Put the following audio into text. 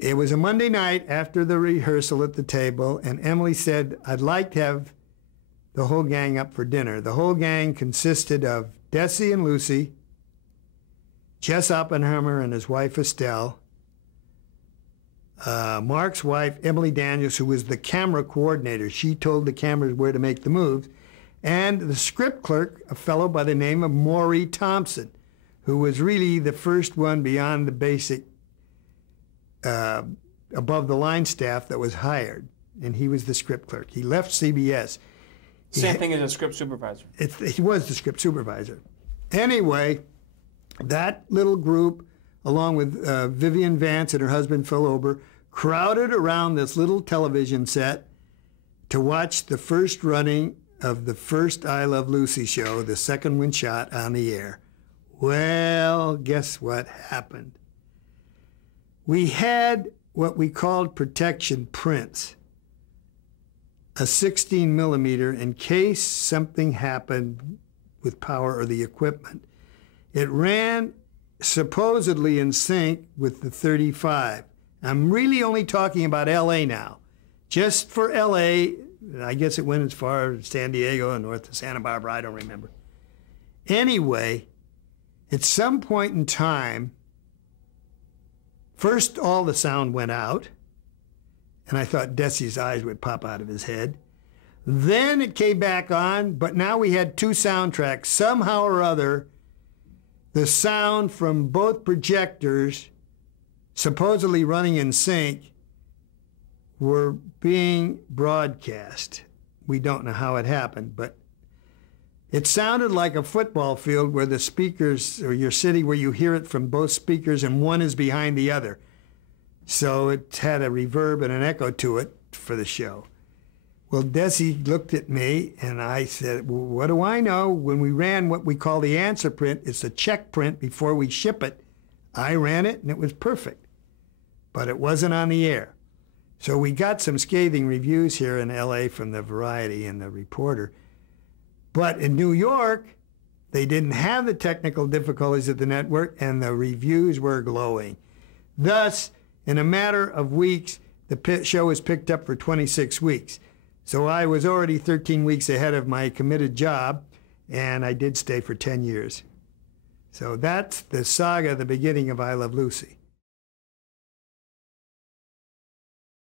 It was a Monday night after the rehearsal at the table, and Emily said, I'd like to have the whole gang up for dinner. The whole gang consisted of Desi and Lucy, Jess Oppenheimer and his wife Estelle, Mark's wife, Emily Daniels, who was the camera coordinator. She told the cameras where to make the moves, and the script clerk, a fellow by the name of Maury Thompson, who was really the first one beyond the basic above-the-line staff that was hired, and he was the script clerk. He left CBS. Same thing as a script supervisor. He was the script supervisor. Anyway, that little group, along with Vivian Vance and her husband Phil Ober, crowded around this little television set to watch the first running of the first I Love Lucy show, the second one shot on the air. Well, guess what happened? We had what we called protection prints, a 16 millimeter in case something happened with power or the equipment. It ran supposedly in sync with the 35. I'm really only talking about LA now. Just for LA, I guess it went as far as San Diego and north of Santa Barbara, I don't remember. Anyway, at some point in time, first all the sound went out, and I thought Desi's eyes would pop out of his head. Then it came back on, but now we had two soundtracks. Somehow or other, the sound from both projectors, supposedly running in sync, were being broadcast. We don't know how it happened, but it sounded like a football field where the speakers, or your city where you hear it from both speakers and one is behind the other. So it had a reverb and an echo to it for the show. Well, Desi looked at me and I said, well, what do I know? When we ran what we call the answer print, it's a check print before we ship it. I ran it and it was perfect, but it wasn't on the air. So we got some scathing reviews here in LA from the Variety and the Reporter. But in New York, they didn't have the technical difficulties of the network and the reviews were glowing. Thus, in a matter of weeks, the show was picked up for 26 weeks. So I was already 13 weeks ahead of my committed job, and I did stay for 10 years. So that's the saga, the beginning of I Love Lucy.